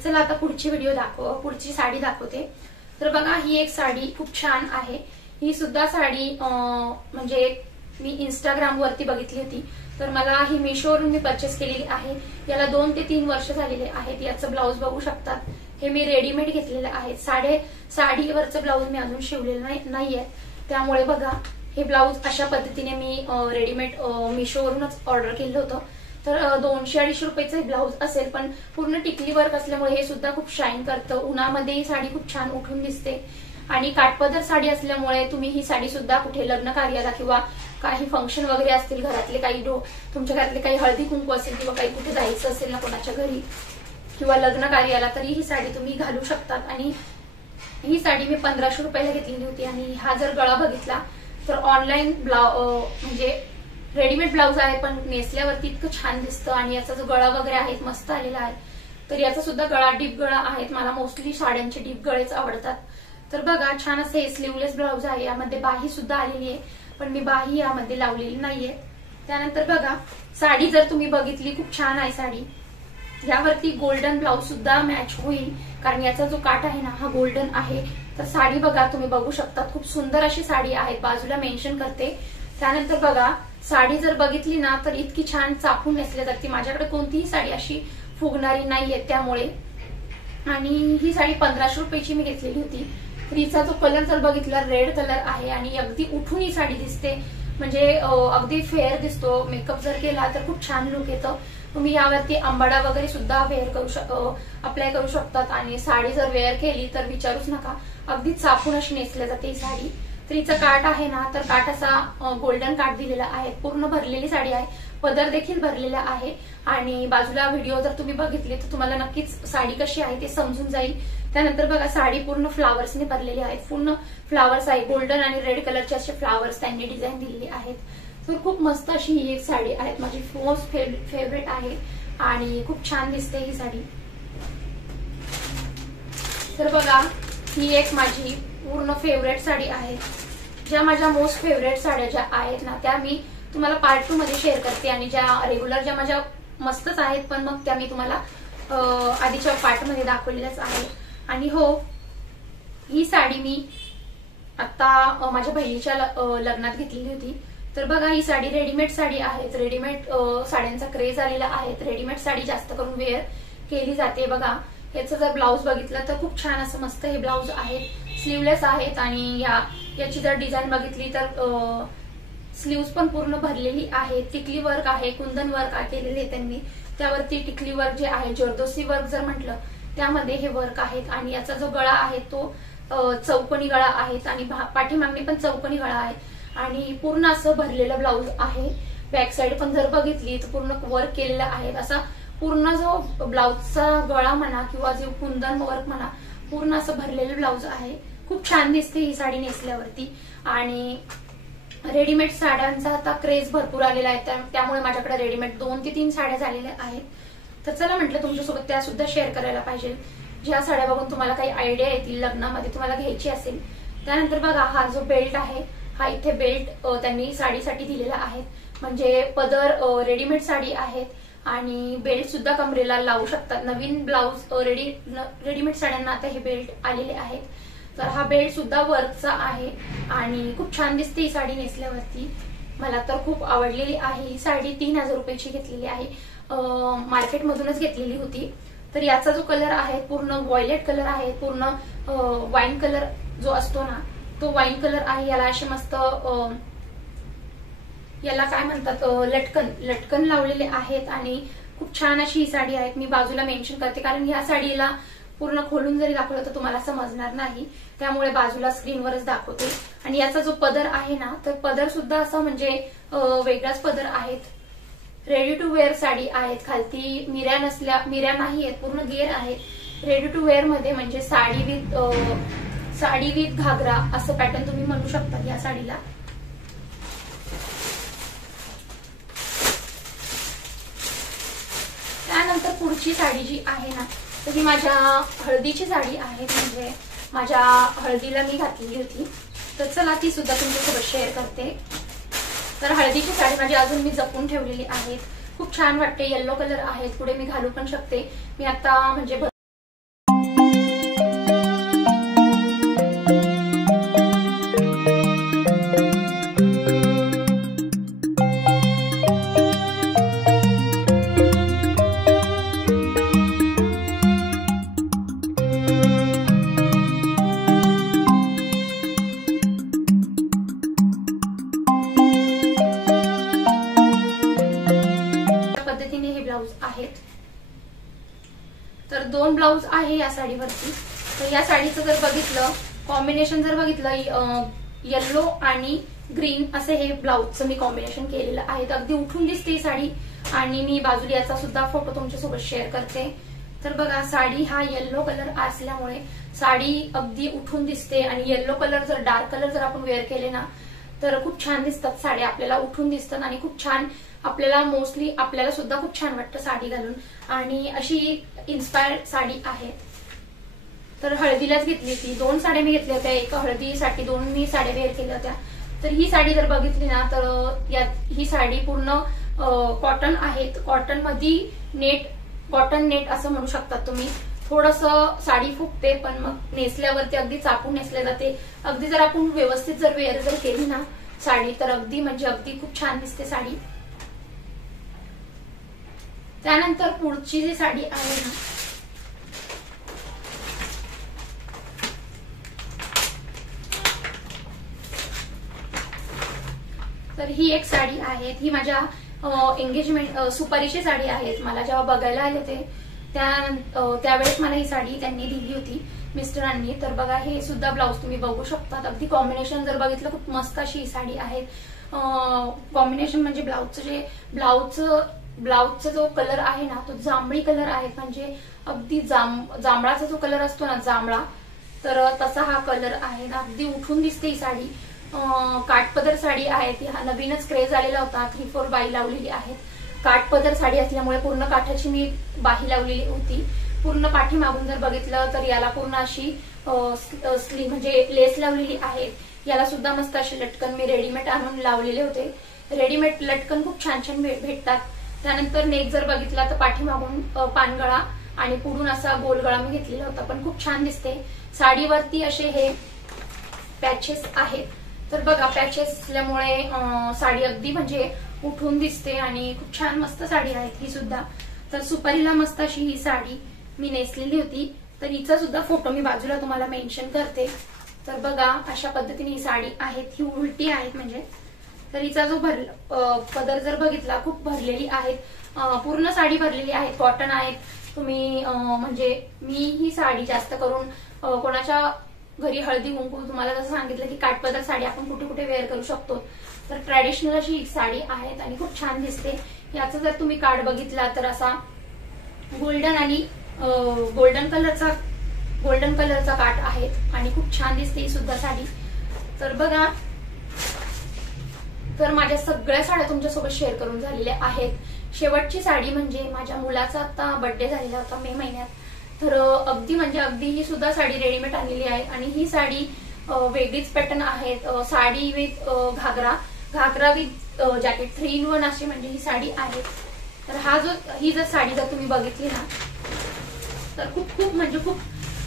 चला आता पुढची साडी दाखवते। तर बघा ही एक साडी खूप छान आहे। ही सुद्धा साडी म्हणजे मी इंस्टाग्राम वरती बघितली होती, तर मला ही मीशोवरून मी परचेस केलेली आहे। याला 2 ते 3 वर्ष झालेले आहेत। याचं ब्लाऊज बघू शकतात, हे मी रेडीमेड घेतलेलं आहे। साडीवरचं ब्लाऊज मी अजून शिवलेलं नाहीये, त्यामुळे बघा हे ब्लाऊज अशा पद्धतीने मी रेडीमेड मीशोवरूनच ऑर्डर केलं होतं। तर 200-250 रुपयाचं हे ब्लाऊज असेल, पण पूर्ण टिकली वर्क असल्यामुळे हे सुद्धा खूप शाईन करतं। उन्हामध्ये ही साडी खूप छान उठून दिसते आणि काठपदर साडी असल्यामुळे तुम्ही ही साडी सुद्धा कुठे लग्न कार्याला किंवा काही फंक्शन वगैरे असतील, घरातले काही तुमच्या घरातले काही हळदी कुंकू असेल किंवा काही कुठे जायचं असेल ना कोणाच्या घरी किंवा लग्न कार्याला, तरी ही साडी तुम्ही घालू शकतात। आणि ही साडी मी 1500 रुपयाला घेतलेली होती। आणि हा जर गळा बघितला तर ऑनलाईन म्हणजे रेडीमेड ब्लाऊज आहे, पण नेसल्यावरती इतकं छान दिसतं आणि याचा जो गळा वगैरे आहे मस्त आलेला आहे। तर याचा सुद्धा गळा डीप गळा आहेत। मला मोस्टली साड्यांचे डीप गळेच आवडतात। तर बघा छान असं स्लीवलेस ब्लाऊज आहे। यामध्ये बाही सुद्धा आलेली आहे, पण मी बाही यामध्ये लावलेली नाहीये। त्यानंतर बघा साडी जर तुम्ही बघितली, खूप छान आहे साडी। यावरती गोल्डन ब्लाऊज सुद्धा मॅच होईल, कारण याचा जो काठ आहे ना हा गोल्डन आहे। तर साडी बघा तुम्ही बघू शकता, खूप सुंदर अशी साडी आहे, बाजूला मेन्शन करते। त्यानंतर बघा साडी जर बघितली ना तर इतकी छान चापून नेसली जाते। माझ्याकडे कोणतीही साडी अशी फुगणारी नाहीये त्यामुळे। आणि ही साडी 1500 रुपयाची मी घेतलेली होती। तर हिचा जो कलर जर बघितला रेड कलर आहे आणि अगदी उठून ही साडी दिसते, म्हणजे अगदी फेअर दिसतो। मेकअप जर केला तर खूप छान लुक येतं। तुम्ही यावरती अंबाडा वगैरे सुद्धा अप्लाय करू शकतात। आणि साडी जर वेअर केली तर विचारूच नका, अगदी चापून अशी नेसली जाते ही साडी। तर हिचा काठ आहे ना, तर काठ असा गोल्डन काठ दिलेला आहे। पूर्ण भरलेली साडी आहे, पदर देखील भरलेला आहे। आणि बाजूला व्हिडिओ जर तुम्ही बघितले तर तुम्हाला नक्कीच साडी कशी आहे ते समजून जाईल। त्यानंतर बघा साडी पूर्ण फ्लावर्सने भरलेली आहे, पूर्ण फ्लावर्स आहे, गोल्डन आणि रेड कलरचे असे फ्लावर्स त्यांनी डिझाईन दिलेली आहेत। तर खूप मस्त अशी ही एक साडी आहे, माझी मोस्ट फेवरेट आहे आणि खूप छान दिसते ही साडी। तर बघा ही एक माझी पूर्ण फेवरेट साडी आहे। ज्या माझ्या मोस्ट फेवरेट साड्या ज्या आहेत ना त्या मी तुम्हाला पार्ट 2 मध्ये शेअर करते, आणि ज्या रेग्युलर ज्या माझ्या मस्तच आहेत पण मग त्या मी तुम्हाला आधीच्या पार्ट मध्ये दाखवलेल्याच आहे। आणि हो, ही साडी मी आता माझ्या बहिणीच्या लग्नात घेतलेली होती। तर बघा ही साडी रेडीमेड साडी आहे। रेडीमेड साड्यांचा क्रेज आलेला आहे, रेडीमेड साडी जास्त करून वेअर केली जाते। बघा याचं जर ब्लाऊज बघितलं तर खूप छान असं मस्त हे ब्लाऊज आहेत, स्लीवलेस आहेत। आणि याची जर डिझाईन बघितली तर स्लीव्स पण पूर्ण भरलेली आहे, टिकली वर्क आहे, कुंदन वर्क केलेले त्यांनी। त्यावरती टिकली वर्क जे आहे, जरदोसी वर्क जर म्हटलं त्यामध्ये हे वर्क आहेत। आणि याचा जो गळा आहे तो चौकोनी गळा आहे आणि पाठीमागणी पण चौकोनी गळा आहे आणि पूर्ण असं भरलेलं ब्लाऊज आहे। बॅक साइड पण जर बघितली तर पूर्ण वर्क केलेलं आहे। असा पूर्ण जो ब्लाऊजचा गळा म्हणा किंवा जो कुंदन वर्क म्हणा, पूर्ण असं भरलेलं ब्लाऊज आहे। खूप छान दिसते ही साडी नेसल्यावरती। आणि रेडीमेड साड्यांचा आता क्रेज भरपूर आलेला आहे, त्यामुळे माझ्याकडे रेडीमेड 2 ते 3 साड्या झालेल्या आहेत। तर चला म्हटलं तुमच्यासोबत त्या सुद्धा शेअर करायला पाहिजे, ज्या साड्या बघून तुम्हाला काही आयडिया येतील लग्नामध्ये तुम्हाला घ्यायची असेल। त्यानंतर बघा हा जो बेल्ट आहे, हा इथे बेल्ट त्यांनी साडीसाठी दिलेला आहे, म्हणजे पदर रेडीमेड साडी आहेत आणि बेल्ट सुद्धा कमरेला लावू शकतात। नवीन ब्लाऊज रेडीमेड साड्यांना आता हे बेल्ट आलेले आहेत। तर हा बेल्ट सुद्धा वर्कचा आहे आणि खूप छान दिसते ही साडी नेसल्यावरती। मला तर खूप आवडलेली आहे ही साडी। 3000 रुपयाची घेतलेली आहे, मार्केटमधूनच घेतलेली होती। तर याचा जो कलर आहे पूर्ण व्हायलेट कलर आहे, पूर्ण वाईन कलर जो असतो ना तो वाईन कलर आहे। याला असे मस्त याला काय म्हणतात लटकन लावलेले आहेत आणि खूप छान अशी ही साडी आहे। मी बाजूला मेन्शन करते, कारण ह्या साडीला पूर्ण खोलून जरी दाखवलं तर तुम्हाला समजणार नाही, त्यामुळे बाजूला स्क्रीनवरच दाखवते। आणि याचा जो पदर आहे ना, तर पदर सुद्धा असा म्हणजे वेगळाच पदर आहेत। रेडी टू वेअर साडी आहेत, खालती मिऱ्या नाही आहेत, पूर्ण गेर आहेत। रेडी टू वेअर मध्ये म्हणजे साडी विथ घागरा असं पॅटर्न तुम्ही म्हणू शकता या साडीला। त्यानंतर पुढची साडी जी आहे ना, तर ही माझ्या हळदीची साडी आहे, म्हणजे माझ्या हळदीला मी घातलेली होती। तर चला ती सुद्धा तुमच्यासोबत शेअर करते। तर हळदीची साडी माझी अजून मी जपून ठेवलेली आहे, खूप छान वाटते। येलो कलर आहे, पुढे मी घालू पण शकते। मी आता म्हणजे पद्धतीने हे ब्लाऊज आहेत। तर 2 ब्लाऊज आहे या साडीवरती। तर या साडीचं जर बघितलं कॉम्बिनेशन जर बघितलं येलो आणि ग्रीन असे हे ब्लाऊजचं मी कॉम्बिनेशन केलेलं आहे। अगदी उठून दिसते साडी आणि मी बाजूला याचा सुद्धा फोटो तुमच्यासोबत शेअर करते। तर बघा साडी हा येलो कलर असल्यामुळे साडी अगदी उठून दिसते आणि येलो कलर जर डार्क कलर जर आपण वेअर केले ना तर खूप छान दिसतात साड्या, आपल्याला उठून दिसतात आणि खूप छान आपल्याला मोस्टली आपल्याला सुद्धा खूप छान वाटतं साडी घालून आणि अशी इन्स्पायर्ड साडी आहे। तर हळदीलाच घेतली ती 2 साड्या मी घेतल्या होत्या, एक हळदीसाठी 2 मी साड्या वेअर केल्या होत्या। तर ही साडी जर बघितली ना तर ही साडी पूर्ण कॉटन आहेत, कॉटन मध्ये नेट कॉटन नेट असं म्हणू शकतात तुम्ही। थोडंसं साडी फुगते पण मग नेसल्यावरती अगदी चापून नेसले जाते। अगदी जर आपण व्यवस्थित जर वेअर जर केली ना साडी तर अगदी म्हणजे अगदी खूप छान दिसते साडी। त्यानंतर पुढची जी साडी आहे ना तर ही एक साडी आहे, ही माझ्या एंगेजमेंट सुपारीची साडी आहे। मला जेव्हा बघायला आले ते त्यावेळेस मला ही साडी त्यांनी दिली होती मिस्टरांनी। तर बघा हे सुद्धा ब्लाऊज तुम्ही बघू शकता, अगदी कॉम्बिनेशन जर बघितलं खूप मस्त अशी ही साडी आहे। कॉम्बिनेशन म्हणजे ब्लाऊजचा जो कलर आहे ना तो जांभळी कलर आहे, म्हणजे अगदी जांभळाचा जो कलर असतो ना जांभळा तर तसा हा कलर आहे ना, अगदी उठून दिसते ही साडी। काठपदर साडी आहे ती, हा नवीनच क्रेज आलेला होता, 3-4 बाई लावलेली आहेत। काठपदर साडी असल्यामुळे पूर्ण काठाची मी बाही लावलेली होती। पूर्ण पाठीमागून जर बघितलं तर याला पूर्ण अशी स्लीव म्हणजे लेस लावलेली आहे। याला सुद्धा मस्त असे लटकन मी रेडीमेड आणून लावलेले होते। रेडीमेड लटकन खूप छान छान भेटतात। त्यानंतर नेक जर बघितला तर पाठीमागून पानगळा आणि पुढून असा गोलगळा मी घेतलेला होता, पण खूप छान दिसते साडीवरती। असे हे पॅचेस आहेत, तर बघा पॅचेस असल्यामुळे साडी अगदी म्हणजे उठून दिसते आणि खूप छान मस्त साडी आहे ही सुद्धा। तर सुपारीला मस्त अशी ही साडी मी नेसलेली होती, तर हिचा सुद्धा फोटो मी बाजूला तुम्हाला मेन्शन करते। तर बघा अशा पद्धतीने ही साडी आहे, ही उलटी आहे म्हणजे। तर हिचा जो पदर जर बघितला खूप भरलेली आहेत, पूर्ण साडी भरलेली आहे, कॉटन आहेत। तुम्ही म्हणजे मी ही साडी जास्त करून कोणाच्या घरी हळदी कुंकू तुम्हाला जसं सांगितलं की काठपदर साडी आपण कुठे कुठे वेअर करू शकतो, तर ट्रॅडिशनल अशी ही साडी आहे आणि खूप छान दिसते। याचा जर तुम्ही कार्ड बघितला तर असा गोल्डन आणि गोल्डन कलरचा काठ आहे आणि खूप छान दिसते ही सुद्धा साडी। तर बघा तर माझ्या सगळ्या साड्या तुमच्यासोबत शेअर करून झालेल्या आहेत। शेवटची साडी म्हणजे माझ्या मुलाचा आता बर्थडे झालेला होता मे महिन्यात, तर अगदी म्हणजे अगदी ही सुद्धा साडी रेडीमेड आणलेली आहे आणि ही साडी वेगळीच पॅटर्न आहे। Sari with ghagra with jacket 3 in 1 अशी म्हणजे ही साडी आहे। तर ही जर साडी जर तुम्ही बघितली ना तर खूप म्हणजे खूप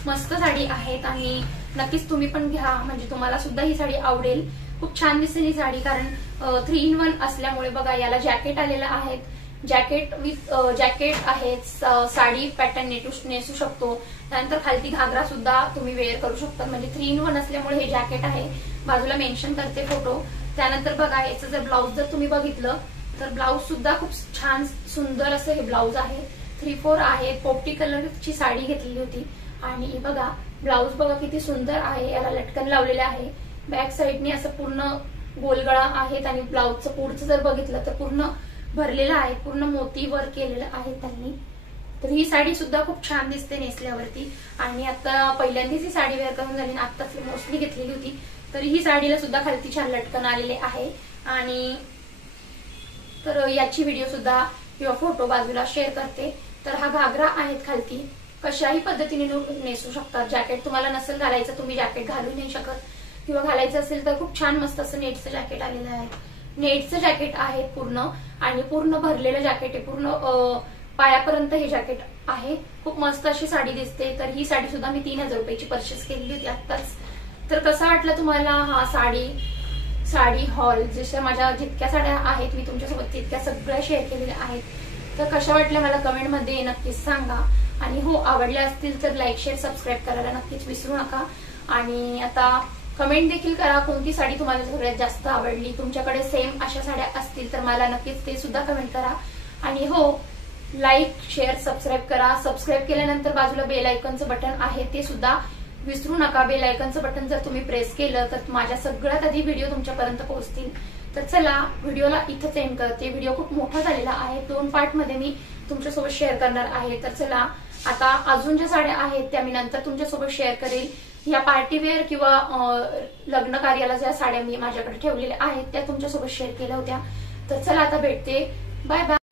मस्त साडी आहेत आणि नक्कीच तुम्ही पण घ्या, म्हणजे तुम्हाला सुद्धा ही साडी आवडेल। खूप छान दिसेल ही साडी, कारण 3 in 1 असल्यामुळे बघा याला जॅकेट आलेलं आहे, जॅकेट आहे, साडी पॅटर्न नेसू शकतो। त्यानंतर खालती घागरा सुद्धा तुम्ही वेअर करू शकता, म्हणजे 3 in 1 असल्यामुळे हे जॅकेट आहे, बाजूला मेन्शन करते फोटो। त्यानंतर बघा याचं जर ब्लाऊज जर तुम्ही बघितलं तर ब्लाऊज सुद्धा खूप छान सुंदर असं हे ब्लाऊज आहे। 3-4 आहे, पोपटी कलरची साडी घेतलेली होती आणि बघा ब्लाऊज बघा किती सुंदर आहे, याला लटकन लावलेले आहे। बॅक साईडने असं पूर्ण गोलगळा आहेत आणि ब्लाऊजचं पुढचं जर बघितलं तर पूर्ण भरलेलं आहे, पूर्ण मोती वर्क केलेलं आहे त्यांनी। तर ही साडी सुद्धा खूप छान दिसते नेसल्यावरती आणि आता पहिल्यांदाच ही साडी वेअर करून झाली, आत्ताच मोस्टली घेतलेली होती। तर ही साडीला सुद्धा खालती छान लटकन आलेले आहे आणि तर याची व्हिडिओ सुद्धा किंवा फोटो बाजूला शेअर करते। तर हा घागरा आहे खालती, कशाही पद्धतीने नेसू शकतात। जॅकेट तुम्हाला नसेल घालायचं तुम्ही जॅकेट घालू नाही शकत, किंवा घालायचं असेल तर खूप छान मस्त असं नेटचं जॅकेट आलेलं आहे। नेटचं जॅकेट आहे पूर्ण आणि पूर्ण भरलेलं जॅकेट आहे, पूर्ण पायापर्यंत हे जॅकेट आहे। खूप मस्त अशी साडी दिसते। तर ही साडी सुद्धा मी 3000 रुपयाची परचेस केलेली होती आत्ताच। तर कसा वाटला तुम्हाला हा साडी हॉल? जशा माझ्या जितक्या साड्या आहेत मी तुमच्यासोबत तितक्या सगळ्या शेअर केलेल्या आहेत, तर कशा वाटल्या मला कमेंटमध्ये नक्कीच सांगा। आणि हो आवडल्या असतील तर लाईक शेअर सबस्क्राईब करायला नक्कीच विसरू नका। आणि आता कमेंट देखील करा कोणती साडी तुम्हाला सगळ्यात जास्त आवडली, तुमच्याकडे सेम अशा साड्या असतील तर मला नक्कीच ते सुद्धा कमेंट करा। आणि हो लाईक, शेअर, सबस्क्राईब करा. सबस्क्राईब केल्यानंतर बाजूला बेल आयकॉनचं बटन आहे ते सुद्धा विसरू नका. बेल आयकॉनचं बटन जर तुम्ही प्रेस केलं तर माझ्या सगळ्यात आधी व्हिडिओ तुमच्यापर्यंत पोहोचतील. तर चला व्हिडिओला इथंच एंड करते. व्हिडिओ खूप मोठा झालेला आहे, 2 पार्ट मध्ये मी तुमच्यासोबत शेअर करणार आहे. तर चला आता अजून ज्या साड्या आहेत त्या मी नंतर तुमच्यासोबत शेअर करेल. या पार्टीवेअर किंवा लग्न कार्याला ज्या साड्या मी माझ्याकडे ठेवलेल्या आहेत त्या तुमच्यासोबत शेअर केल्या होत्या. तर चला आता भेटते. Bye bye.